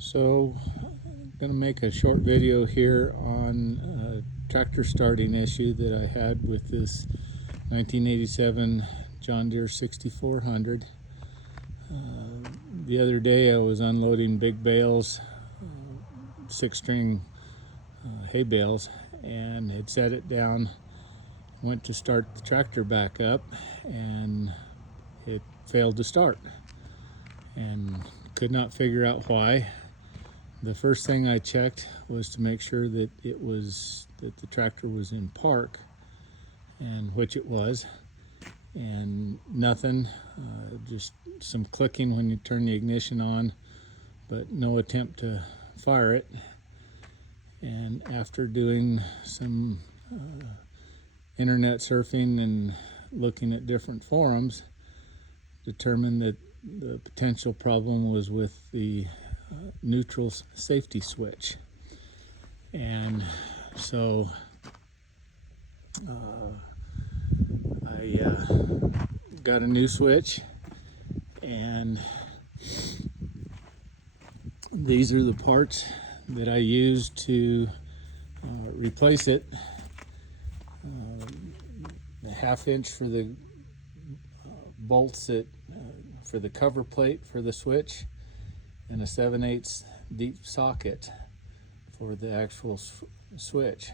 So I'm going to make a short video here on a tractor starting issue that I had with this 1987 John Deere 6400. The other day I was unloading big bales, 6-string hay bales, and had set it down, went to start the tractor back up, and it failed to start and could not figure out why. The first thing I checked was to make sure that the tractor was in park, and which it was, and nothing, just some clicking when you turn the ignition on, but no attempt to fire it. And after doing some internet surfing and looking at different forums, determined that the potential problem was with the neutral safety switch. And so I got a new switch, and these are the parts that I used to replace it. A 1/2 inch for the bolts for the cover plate for the switch, and a 7/8 deep socket for the actual switch.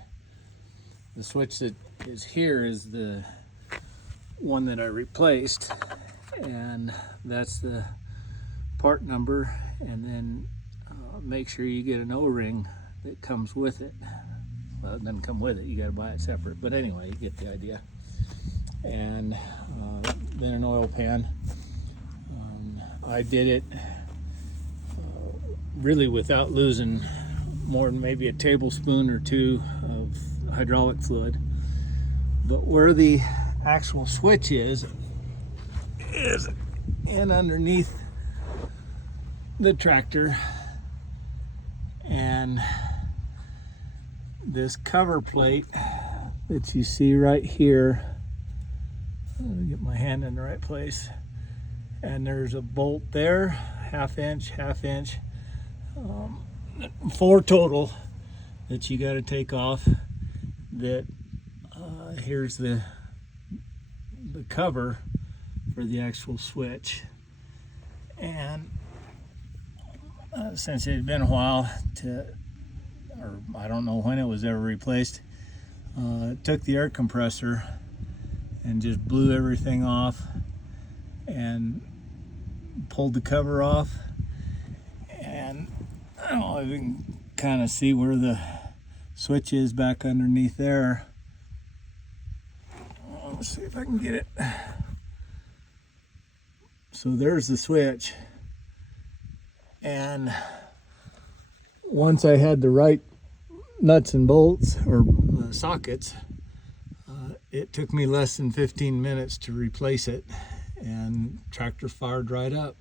The switch that is here is the one that I replaced, and that's the part number, and then make sure you get an O-ring that comes with it. Well, it doesn't come with it, you got to buy it separate, but anyway, you get the idea. And then an oil pan. I did it really without losing more than maybe a tablespoon or two of hydraulic fluid. But where the actual switch is in underneath the tractor, and this cover plate that you see right here, let me get my hand in the right place, and there's a bolt there, 1/2 inch, 1/2 inch, 4 total that you got to take off. That here's the cover for the actual switch. And since it had been a while or I don't know when it was ever replaced, took the air compressor and just blew everything off and pulled the cover off. And I don't know if you can kind of see where the switch is back underneath there. Let's see if I can get it. So there's the switch, and once I had the right nuts and bolts or sockets, it took me less than 15 minutes to replace it, and tractor fired right up.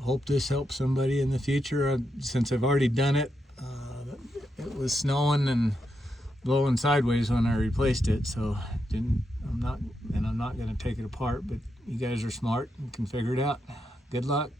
Hope this helps somebody in the future. Since I've already done it, it was snowing and blowing sideways when I replaced it, so I'm not going to take it apart. But you guys are smart and can figure it out. Good luck.